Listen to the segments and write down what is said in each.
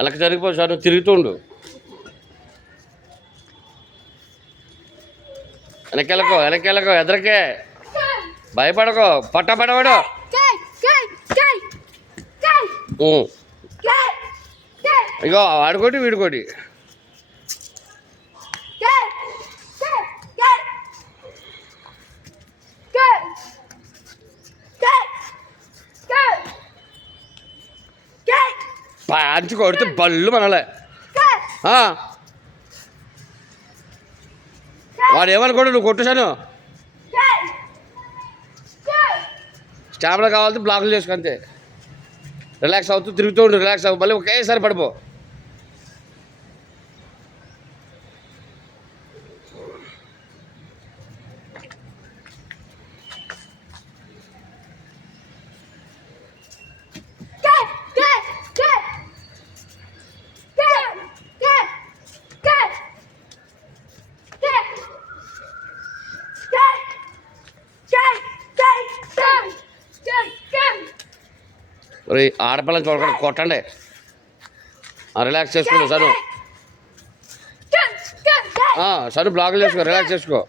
వెనక్కి జరిగిపో సార్, నువ్వు తిరుగుతుండు. వెనక్కి ఎదరికే భయపడకో, పట్టబడవాడు. ఇగో ఆడుకోటి వీడుకోటి. పంచి కొడితే బళ్ళు మనలే. వాడు ఏమనుకోడు, నువ్వు కొట్టేశాను. స్టామినా కావాలంటే బ్లాకులు చేసుకో అంతే. రిలాక్స్ అవుతూ తిరుగుతూ ఉండు, రిలాక్స్ అవ్వు, మళ్ళీ ఒకేసారి పడిపో. మరి ఆడపిల్లని చూడకుండా కొట్టండి. రిలాక్స్ చేసుకోండి సను. సను బ్లాగులు చేసుకో, రిలాక్స్ చేసుకో.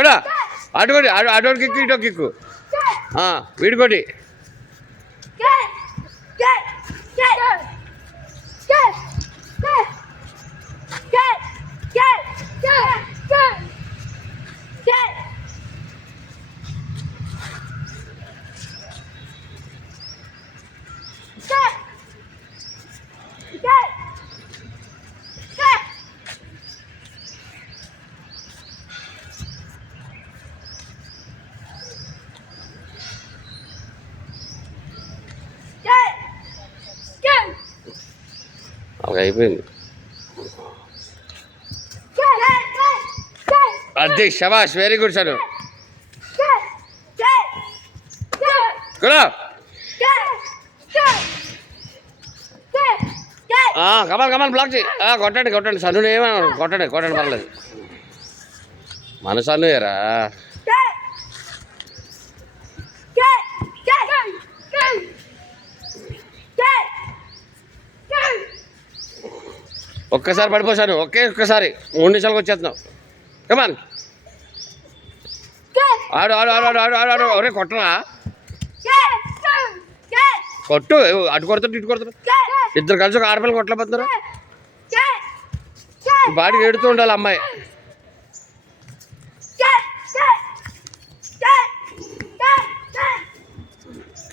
కూడా అటుకోటి, అటోటి కిక్కు, ఇటో కిక్కు, వీడుకోటి. అయిపోయింది. అదే శబాష్, వెరీ గుడ్ సార్. కమాన్ బ్లాక్ చేయి. కొట్టండి సన్ను ఏమన్నా కొట్టండి పర్లేదు. మన సన్ను ఏరా. ఒక్కసారి పడిపోసాను, ఒక్కసారి 3 నిమిషాలకు వచ్చేస్తున్నావు. కమాన్ ఆడు. ఒరే కొట్టరా, కొట్టు. అటు కొడుతాడు, ఇటు కొడుతాడు. ఇద్దరు కలిసి ఒక ఆడపిల్లలు కొట్టలేకపోతున్నారు. బాడీకి ఏడుతూ ఉండాలి అమ్మాయి.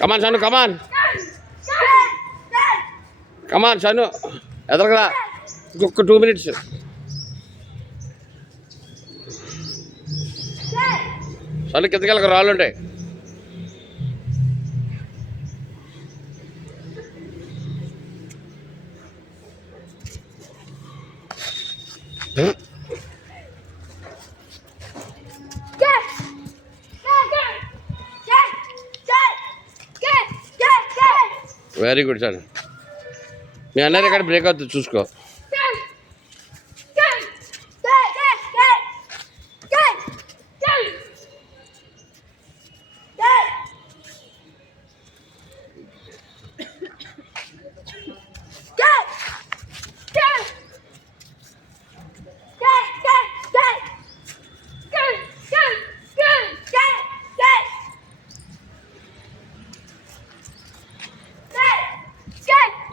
కమాన్ సన్ను, కమాన్ సన్ను, ఎదరగరా. ఇంకొక 2 minutes. సన్ను కిందకెళ్ళక, రాళ్ళు ఉంటాయి. Very good sir. మీ అన్నయ్య ఇక్కడ బ్రేక్ అవుతుంది, చూసుకో.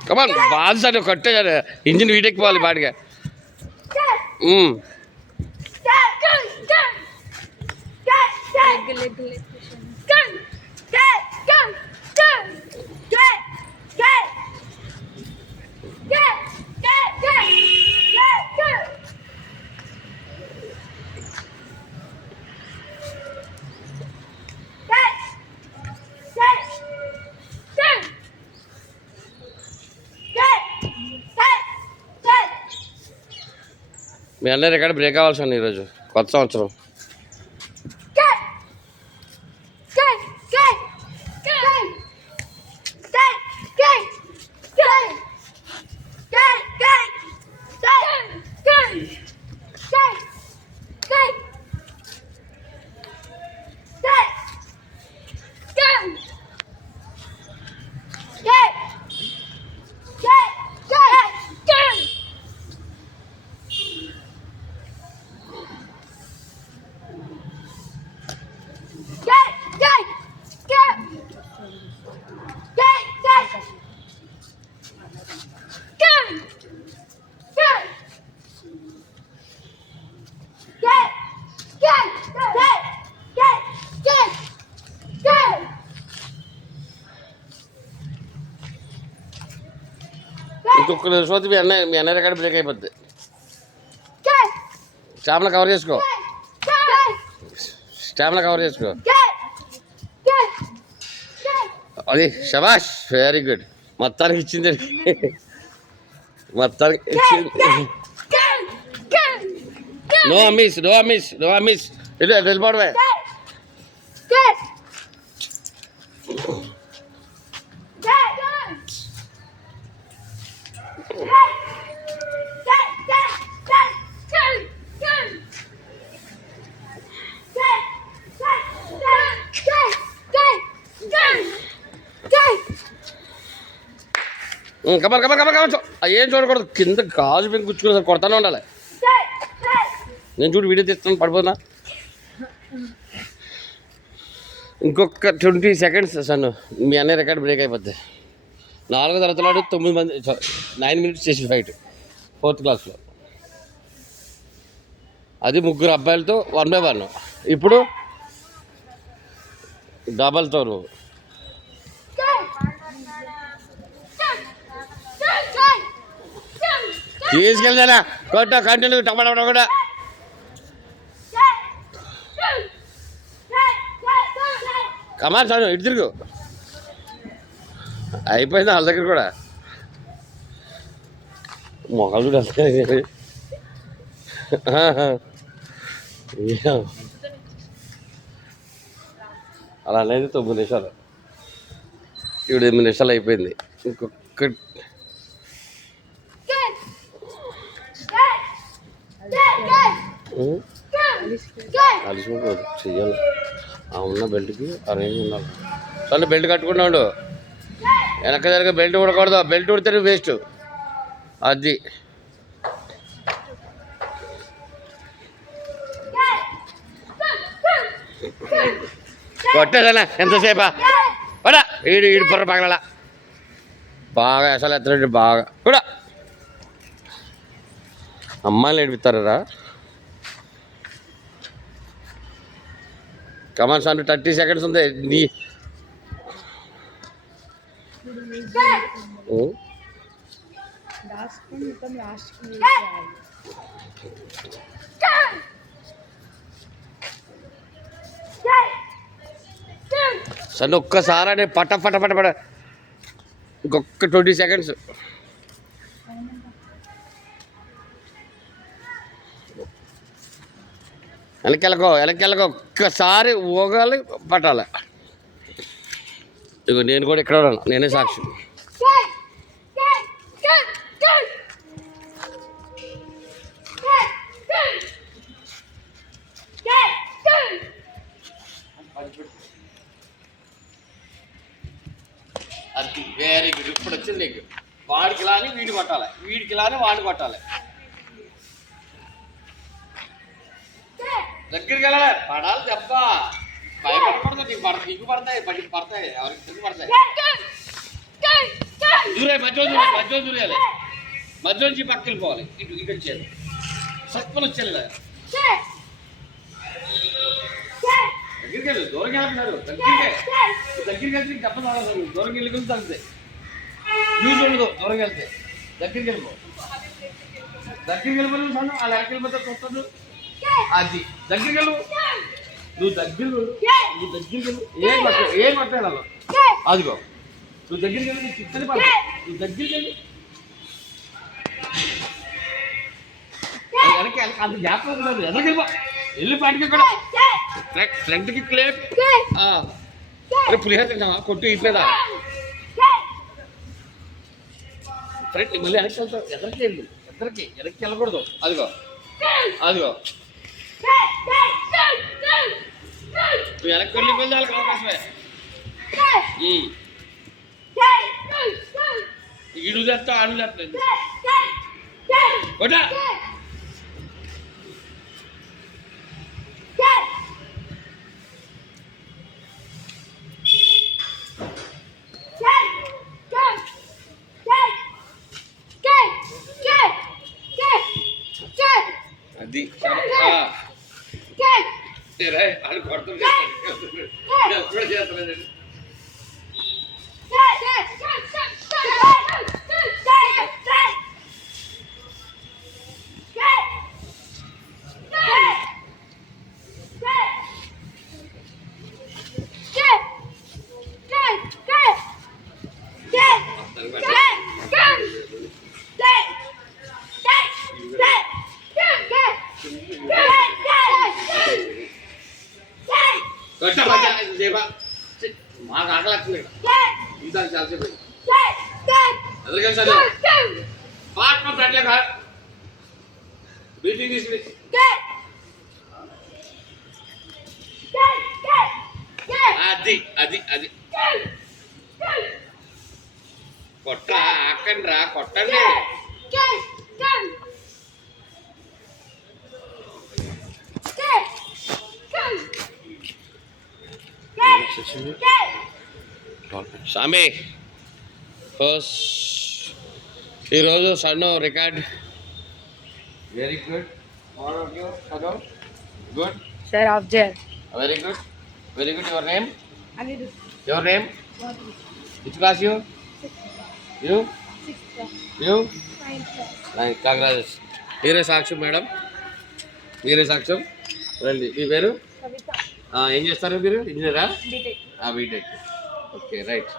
కమాన్ బాల్ సార్, కొట్టే ఇంజిన్ వీటెక్కిపోవాలి బాడిగా. మీ అన్నయ్య రికార్డు బ్రేక్ అవ్వాల్సింది ఈరోజు, కొత్త సంవత్సరం. ఇంకొక నిమిషం మీ అన్నయ్య రికార్డ్ బ్రేక్ అయిపోద్ది. స్టామినా కవర్ చేసుకో, స్టామినా కవర్ చేసుకో. అది శబాష్, వెరీ గుడ్. మొత్తానికి ఇచ్చింది, మొత్తానికి ఇచ్చింది. No miss, no miss, no miss. ఇది వెళ్ళిపోవడమే. కమర్ కమర్ కమర్ కమర్. ఏం చూడకూడదు, కింద గాజు పెంకు కూర్చుకుని సార్ కొడతానే ఉండాలి. నేను చూడు వీడియో తీస్తాను, పడిపోతున్నా. ఇంకొక 20 seconds సన్ను, మీ అన్నయ్య రికార్డ్ బ్రేక్ అయిపోద్ది. 4వ తరగతిలో 9 మంది 9 minutes చేసి ఫైట్ 4th classలో. అది 3 అబ్బాయిలతో 1 by 1. ఇప్పుడు డబల్తో నువ్వు. తీసుకెళ్తానా కొట్ట కంటిన్యూ టమాటా కూడా. కమాన్ సార్ ఇటు తిరుగు. అయిపోయింది వాళ్ళ దగ్గర కూడా. మొక్కలు కూడా అలా అనేది 9 నిమిషాలు. ఇప్పుడు 8 నిమిషాలు అయిపోయింది. ఇంకొక అలిసిపోతుంది చెయ్యాలి. ఆ ఉన్న బెల్ట్కి అరేంజ్ ఉండాలి. సరే బెల్ట్ కట్టుకున్నాడు, వెనక జరిగే బెల్ట్ ఉడకూడదు. బెల్ట్ ఉడితే వేస్ట్. అది కొట్టేదన్నా ఎంతసేపా కూడా. ఈడు పొర్ర పగల బాగా అసలు ఎత్తడండి బాగా కూడా. అమ్మాయిలు ఏడిపిస్తారా? కమాన్ సార్ 30 seconds ఉంది. నీ సరే ఒక్కసారి అని పట పట పట పట. ఇంకొక 20 seconds. వెనకెళ్ళకో ఒక్కసారి ఊగాలి, పట్టాలి. ఇగో నేను కూడా ఇక్కడ ఉన్నాను, నేనే సాక్షి. అది వెరీ గుడ్. ఇప్పుడు వచ్చింది నీకు. వాడికి లాని వీడి కొట్టాలి, వీడికి లాని వాడిని కొట్టాలి. దగ్గరికి వెళ్ళాలి, పడాలి దెబ్బ. భయపడకూడదు. నీకు పడతాయి, బడికి పడతాయి, ఎవరికి తిరిగి పడతాయి. దూరాయి, మధ్యలో దూరేయాలి. మధ్య నుంచి పక్కకి వెళ్ళిపోవాలి. ఇటు వచ్చేది సత్పలు వచ్చేది. దగ్గరికి వెళ్ళు, దూరం వెళ్ళిపోయినారు. దగ్గరికి వెళ్తే దెబ్బ తాగదు. దూరం వెళ్ళి తగ్గుతాయి. యూజ్ ఉండదు. దూరం వెళ్తే దగ్గరికి వెళ్ళిపో. అలా వెళ్ళిపోతే చూస్తాడు. అది దగ్గరికి వెళ్ళు. నువ్వు దగ్గరికి వెళ్ళు. ఏం పట్టాడు అదిగో. నువ్వు దగ్గరికి వెళ్ళి చిత్తని పడతావు. నువ్వు దగ్గరికి వెళ్ళి వెనక్కి అంత జ్ఞాపకం ఉంటుంది. ఎదరికి వెళ్ళిపో. వెళ్ళి పాటికి కూడా ఫ్రంట్కి క్లేప్. పులిహోర తింటావా? కొట్టు ఇప్పేదా ఫ్రంట్. మళ్ళీ వెనక్కి వెళ్తావు. ఎదరికి వెళ్ళు. వెనక్కి వెళ్ళకూడదు. అదిగో నువ్వు వెనక్కి వెళ్ళి వాళ్ళకి అవకాశమే. ఈడు చేస్తావు, ఆడు చేస్తలేదు. కొట్టా అది. ఆడు కొడుతుంది చేస్తలేదు. మాకు ఆకలి ఇంత చాలాసేపు ఎదురుగా సార్ పార్ట్నర్ అట్లే కాదు మీటింగ్ తీసుకుని అది అది అది కొట్ట ఆకండి రా కొట్టండి సామి ఈరోజు సన్ను record very good good sir ఆఫ్ జర్ very good your name which class you congratulation మీరే సాక్ష్యం మేడం మీరే సాక్ష్యం రండి మీ పేరు ఏం చేస్తారు మీరు ఇంజనీరా బీటెక్ ఓకే రైట్